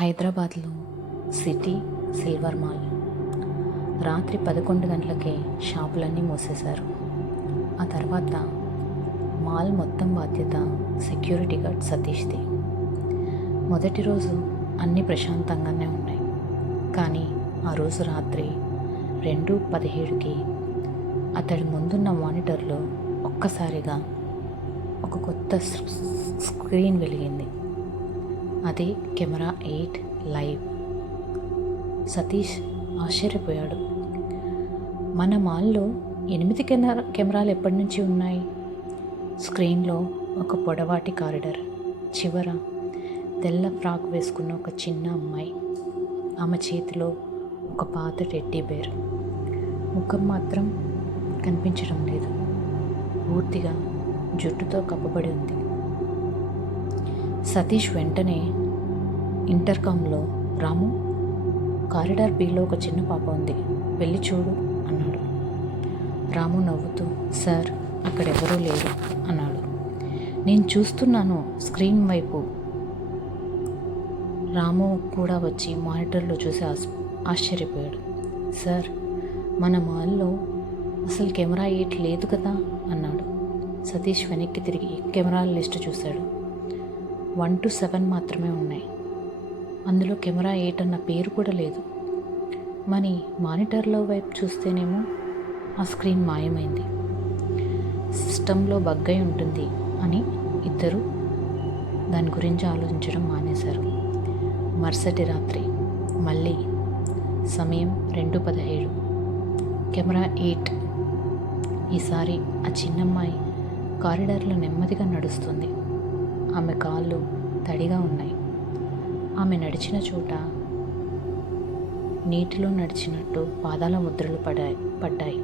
హైదరాబాద్లో city silver mall రాత్రి 11 గంటలకే షాపులన్నీ మూసేశారు. ఆ తర్వాత మాల్ మొత్తం బాధ్యత సెక్యూరిటీ గార్డ్ సతీష్ది. మొదటి రోజు అన్నీ ప్రశాంతంగానే ఉన్నాయి. కానీ ఆ రోజు రాత్రి 2:17కి అతడి ముందున్న మానిటర్లో ఒక్కసారిగా ఒక కొత్త స్క్రీన్ వెలిగింది. అది కెమెరా 8 లైవ్. సతీష్ ఆశ్చర్యపోయాడు. మన మాల్లో 8 కెమెరాలు ఎప్పటి నుంచి ఉన్నాయి? స్క్రీన్లో ఒక పొడవాటి కారిడార్ చివర తెల్ల ఫ్రాక్ వేసుకున్న ఒక చిన్న అమ్మాయి. ఆమె చేతిలో ఒక పాత టెడ్డీ బేర్. ముఖం మాత్రం కనిపించడం లేదు. పూర్తిగా జుట్టుతో కప్పబడి ఉంది. సతీష్ వెంటనే ఇంటర్కామ్లో, రాము, కారిడార్ బిలో ఒక చిన్న పాప ఉంది, వెళ్ళి చూడు అన్నాడు. రాము నవ్వుతూ, సార్, అక్కడెవరూ లేరు అన్నాడు. నేను చూస్తున్నాను స్క్రీన్ వైపు. రాము కూడా వచ్చి మానిటర్లో చూసి ఆశ్చర్యపోయాడు. సార్, మన మాల్లో అసలు కెమెరా 8 లేదు కదా అన్నాడు. సతీష్ వెనక్కి తిరిగి కెమెరాల లిస్టు చూశాడు. 1 to 7 మాత్రమే ఉన్నాయి. అందులో కెమెరా 8 అన్న పేరు కూడా లేదు. మరి మానిటర్లో వైపు చూస్తేనేమో ఆ స్క్రీన్ మాయమైంది. సిస్టంలో బగ్ అయి ఉంటుంది అని ఇద్దరు దాని గురించి ఆలోచించడం మానేశారు. మరుసటి రాత్రి మళ్ళీ సమయం 2:17, కెమెరా 8. ఈసారి ఆ చిన్నమ్మాయి కారిడార్లో నెమ్మదిగా నడుస్తుంది. ఆమె కాళ్ళు తడిగా ఉన్నాయి. ఆమె నడిచిన చోట నీటిలో నడిచినట్టు పాదాల ముద్రలు పడ్డాయి.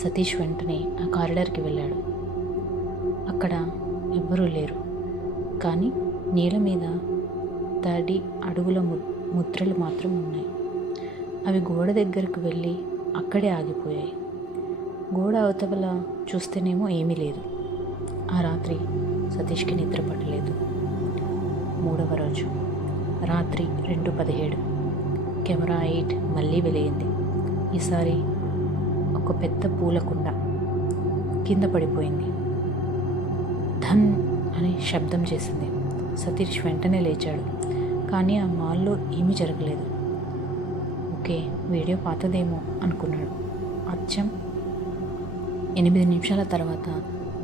సతీష్ వెంటనే ఆ కారిడార్కి వెళ్ళాడు. అక్కడ ఎవ్వరూ లేరు. కానీ నేల మీద తడి అడుగుల ముద్రలు మాత్రం ఉన్నాయి. అవి గోడ దగ్గరకు వెళ్ళి అక్కడే ఆగిపోయాయి. గోడ అవతల చూస్తేనేమో ఏమీ లేదు. ఆ రాత్రి సతీష్కి నిద్ర పట్టలేదు. 3వ రోజు రాత్రి 2:17, కెమెరా 8 మళ్ళీ వెలిగింది. ఈసారి ఒక పెద్ద పూల కుండ కింద పడిపోయింది. ధన్ అనే శబ్దం చేసింది. సతీష్ వెంటనే లేచాడు. కానీ ఆ మాల్లో ఏమీ జరగలేదు. ఓకే, వీడియో పాతదేమో అనుకున్నాడు. అచ్చం 8 నిమిషాల తర్వాత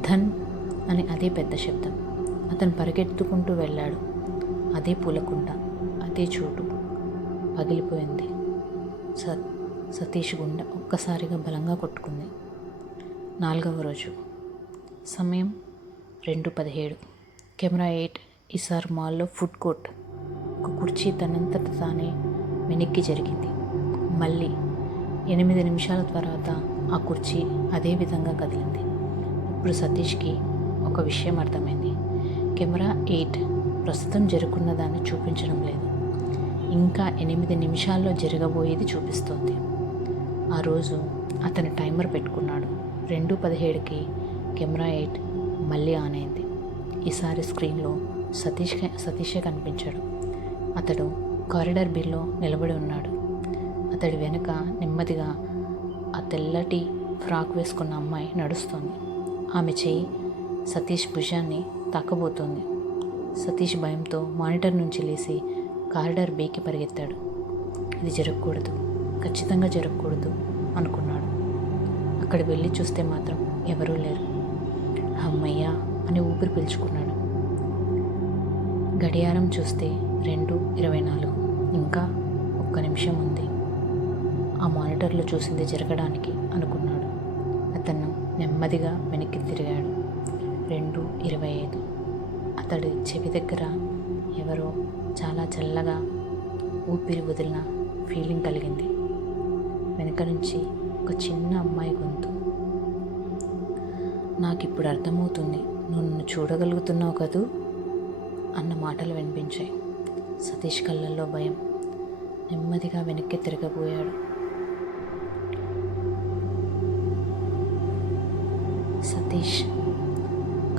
ధన్ అని అదే పెద్ద శబ్దం. అతను పరిగెత్తుకుంటూ వెళ్ళాడు. అదే పూలకుండ, అదే చోటు పగిలిపోయింది. సతీష్ గుండె ఒక్కసారిగా బలంగా కొట్టుకుంది. 4వ రోజు సమయం 2:17, కెమెరా 8. ఈసారి మాల్లో ఫుడ్ కోర్ట్. ఒక కుర్చీ తనంతట తానే వెనక్కి జరిగింది. మళ్ళీ 8 నిమిషాల తర్వాత ఆ కుర్చీ అదే విధంగా కదిలింది. ఇప్పుడు సతీష్కి ఒక విషయం అర్థమైంది. కెమెరా 8 ప్రస్తుతం జరుగుతున్న దాన్ని చూపించడం లేదు. ఇంకా 8 నిమిషాల్లో జరగబోయేది చూపిస్తోంది. ఆ రోజు అతను టైమర్ పెట్టుకున్నాడు. 2:17కి కెమెరా 8 మళ్ళీ ఆన్ అయింది. ఈసారి స్క్రీన్లో సతీషే కనిపించాడు. అతడు కారిడార్ బిల్లో నిలబడి ఉన్నాడు. అతడి వెనుక నెమ్మదిగా ఆ తెల్లటి ఫ్రాక్ వేసుకున్న అమ్మాయి నడుస్తోంది. ఆమె చేయి సతీష్ భుజాన్ని తాకబోతోంది. సతీష్ భయంతో మానిటర్ నుంచి లేచి కారిడార్ బీకి పరిగెత్తాడు. ఇది జరగకూడదు, ఖచ్చితంగా జరగకూడదు అనుకున్నాడు. అక్కడ వెళ్ళి చూస్తే మాత్రం ఎవరూ లేరు. అమ్మయ్యా అని ఊపిరి పీల్చుకున్నాడు. గడియారం చూస్తే 2:24. ఇంకా 1 నిమిషం ఉంది ఆ మానిటర్లో చూసింది జరగడానికి అనుకున్నాడు. అతను నెమ్మదిగా వెనక్కి తిరిగాడు. 2:25. అతడి చెవి దగ్గర ఎవరో చాలా చల్లగా ఊపిరి వదిలిన ఫీలింగ్ కలిగింది. వెనక నుంచి ఒక చిన్న అమ్మాయి గొంతు, నాకిప్పుడు అర్థమవుతుంది, నువ్వు నన్ను చూడగలుగుతున్నావు కదూ అన్న మాటలు వినిపించాయి. సతీష్ కళ్ళల్లో భయం. నెమ్మదిగా వెనక్కి తిరగబోయాడు. సతీష్,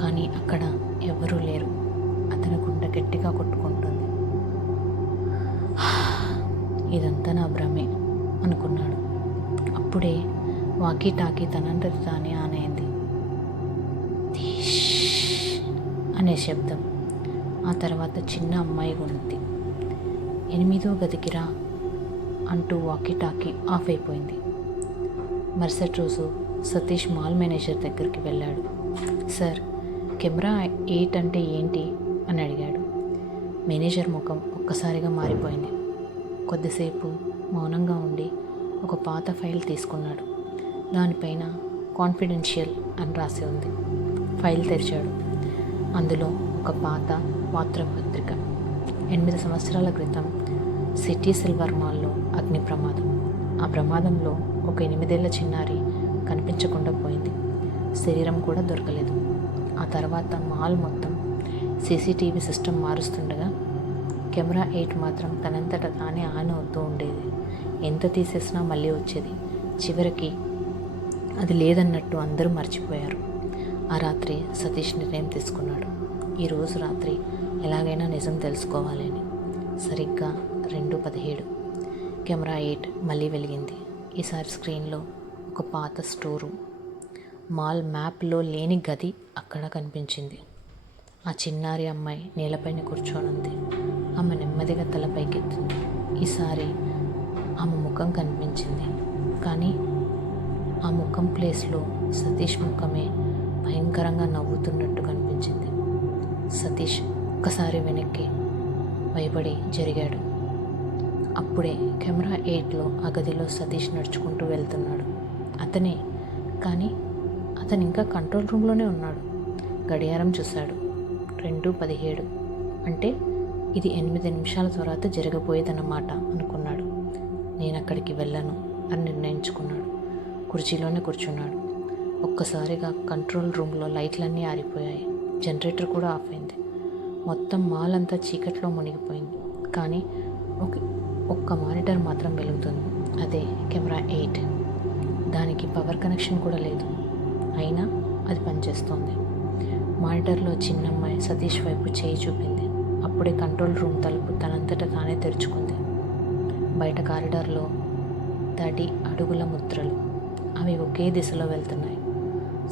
కానీ అక్కడ ఎవరూ లేరు. అతని గుండె గట్టిగా కొట్టుకుంటుంది. ఇదంతా నా భ్రమే అనుకున్నాడు. అప్పుడే వాకీ టాకీ తనంతట తానే ఆన్ అయింది. అనే శబ్దం. ఆ తర్వాత చిన్న అమ్మాయి గొంతు, 8వ గదికి రా అంటూ వాకీ టాకీ ఆఫ్ అయిపోయింది. మరుసటి రోజు సతీష్ మాల్ మేనేజర్ దగ్గరికి వెళ్ళాడు. సార్, కెమెరా 8 అంటే ఏంటి అని అడిగాడు. మేనేజర్ ముఖం ఒక్కసారిగా మారిపోయింది. కొద్దిసేపు మౌనంగా ఉండి ఒక పాత ఫైల్ తీసుకున్నాడు. దానిపైన కాన్ఫిడెన్షియల్ అని రాసి ఉంది. ఫైల్ తెరిచాడు. అందులో ఒక పాత వార్తాపత్రిక. 8 సంవత్సరాల క్రితం సిటీ సిల్వర్ మాల్లో అగ్ని ప్రమాదం. ఆ ప్రమాదంలో ఒక 8 ఏళ్ల చిన్నారి కనిపించకుండా పోయింది. శరీరం కూడా దొరకలేదు. ఆ తర్వాత మాల్ మొత్తం సీసీటీవీ సిస్టమ్ మారుస్తుండగా కెమెరా 8 మాత్రం తనంతట తానే ఆన్ అవుతూ ఉండేది. ఎంత తీసేసినా మళ్ళీ వచ్చేది. చివరికి అది లేదన్నట్టు అందరూ మర్చిపోయారు. ఆ రాత్రి సతీష్ నిర్ణయం తీసుకున్నాడు. ఈరోజు రాత్రి ఎలాగైనా నిజం తెలుసుకోవాలని. సరిగ్గా 2:17 కెమెరా 8 మళ్ళీ వెలిగింది. ఈసారి స్క్రీన్లో ఒక పాత స్టోర్ రూమ్, మాల్ మ్యాప్లో లేని గది అక్కడ కనిపించింది. ఆ చిన్నారి అమ్మాయి నేలపైన కూర్చోనుంది. ఆమె నెమ్మదిగా తల పైకెత్తింది. ఈసారి ఆమె ముఖం కనిపించింది. కానీ ఆ ముఖం ప్లేస్లో సతీష్ ముఖమే భయంకరంగా నవ్వుతున్నట్టు కనిపించింది. సతీష్ ఒక్కసారి వెనక్కి భయపడి జరిగాడు. అప్పుడే కెమెరా 8లో ఆ గదిలో సతీష్ నడుచుకుంటూ వెళ్తున్నాడు. అతనే, కానీ అతను ఇంకా కంట్రోల్ రూమ్లోనే ఉన్నాడు. గడియారం చూశాడు. 2:17 అంటే ఇది 8 నిమిషాల తర్వాత జరగబోయేదన్నమాట అనుకున్నాడు. నేను అక్కడికి వెళ్ళను అని నిర్ణయించుకున్నాడు. కుర్చీలోనే కూర్చున్నాడు. ఒక్కసారిగా కంట్రోల్ రూమ్లో లైట్లన్నీ ఆరిపోయాయి. జనరేటర్ కూడా ఆఫ్ అయింది. మొత్తం మాల్ అంతా చీకట్లో మునిగిపోయింది. కానీ ఒక్క మానిటర్ మాత్రం వెలుగుతుంది. అదే కెమెరా 8. దానికి పవర్ కనెక్షన్ కూడా లేదు. అయినా అది పనిచేస్తోంది. మానిటర్లో చిన్నమ్మాయి సతీష్ వైపు చేయి చూపింది. అప్పుడే కంట్రోల్ రూమ్ తలుపు తనంతట తానే తెరుచుకుంది. బయట కారిడార్లో తడి అడుగుల ముద్రలు. అవి ఒకే దిశలో వెళ్తున్నాయి.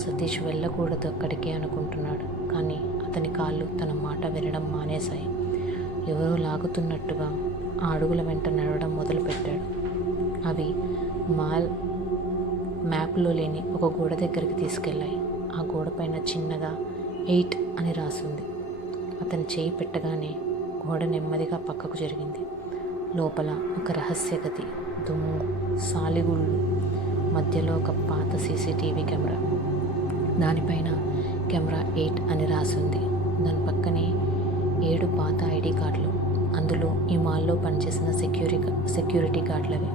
సతీష్ వెళ్ళకూడదు అక్కడికి అనుకుంటున్నాడు. కానీ అతని కాళ్ళు తన మాట వినడం మానేశాయి. ఎవరో లాగుతున్నట్టుగా ఆ అడుగుల వెంట నడవడం మొదలుపెట్టాడు. అవి మాల్ మ్యాప్లో లేని ఒక గోడ దగ్గరికి తీసుకెళ్ళాయి. ఆ గోడపైన చిన్నగా 8 అని రాసింది. అతను చేయి పెట్టగానే గోడ నెమ్మదిగా పక్కకు జరిగింది. లోపల ఒక రహస్య గది, దుమ్ము, సాలిగుళ్ళు, మధ్యలో ఒక పాత సీసీటీవీ కెమెరా. దానిపైన కెమెరా 8 అని రాసింది. దాని పక్కనే 7 పాత ఐడి కార్డులు. అందులో ఈ మాల్లో పనిచేసిన సెక్యూరిటీ గార్డులవి.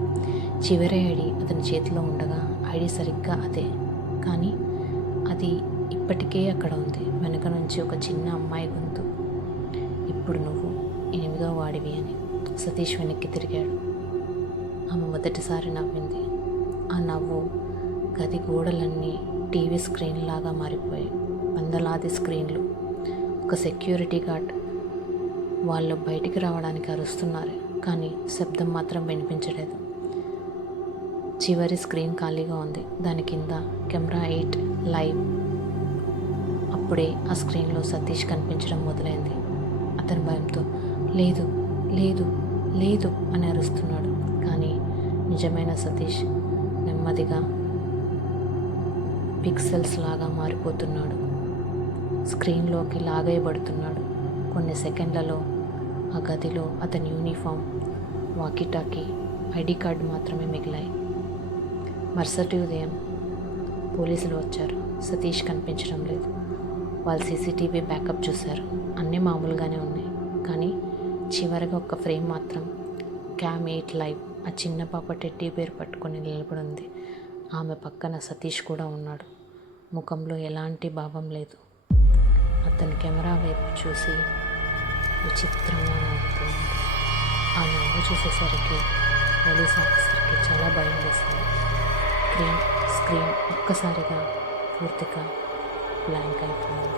చివరి ఐడి అతని చేతిలో ఉండగా ఐడి సరిగ్గా అదే, కానీ అది ఇప్పటికే అక్కడ ఉంది. వెనక నుంచి ఒక చిన్న అమ్మాయి గొంతు, ఇప్పుడు నువ్వు 8వ వాడివి అని. సతీష్ వెనక్కి తిరిగాడు. ఆమె మొదటిసారి నవ్వింది. ఆ నవ్వు గది గోడలన్నీ టీవీ స్క్రీన్ లాగా మారిపోయాయి. వందలాది స్క్రీన్లు. ఒక సెక్యూరిటీ గార్డ్ వాళ్ళు బయటికి రావడానికి అరుస్తున్నారు, కానీ శబ్దం మాత్రం వినిపించలేదు. చివరి స్క్రీన్ ఖాళీగా ఉంది. దాని కింద కెమెరా 8 లైవ్. అప్పుడే ఆ స్క్రీన్లో సతీష్ కనిపించడం మొదలైంది. అతని భయంతో లేదు లేదు లేదు అని అరుస్తున్నాడు. కానీ నిజమైన సతీష్ నెమ్మదిగా పిక్సెల్స్ లాగా మారిపోతున్నాడు. స్క్రీన్లోకి లాగేయబడుతున్నాడు. కొన్ని సెకండ్లలో ఆ గదిలో అతని యూనిఫామ్, వాకీటాకీ, ఐడి కార్డు మాత్రమే మిగిలాయి. మరుసటి ఉదయం పోలీసులు వచ్చారు. సతీష్ కనిపించడం లేదు. వాళ్ళు సీసీటీవీ బ్యాకప్ చూశారు. అన్నీ మామూలుగానే ఉన్నాయి. కానీ చివరిగా ఒక ఫ్రేమ్ మాత్రం క్యామ్ 8 లైవ్. ఆ చిన్న పాప టెడ్డీ బేర్ పట్టుకొని నిలబడి ఉంది. ఆమె పక్కన సతీష్ కూడా ఉన్నాడు. ముఖంలో ఎలాంటి భావం లేదు. అతని కెమెరా వైపు చూసి విచిత్రంగా నవ్వుతున్నాడు. ఆ నవ్వు చూసేసరికి పోలీస్ ఆఫీసర్కి చాలా భయం వేసింది. స్క్రీన్ ఒక్కసారిగా పూర్తిగా బ్లాంక్ అయిపోయింది.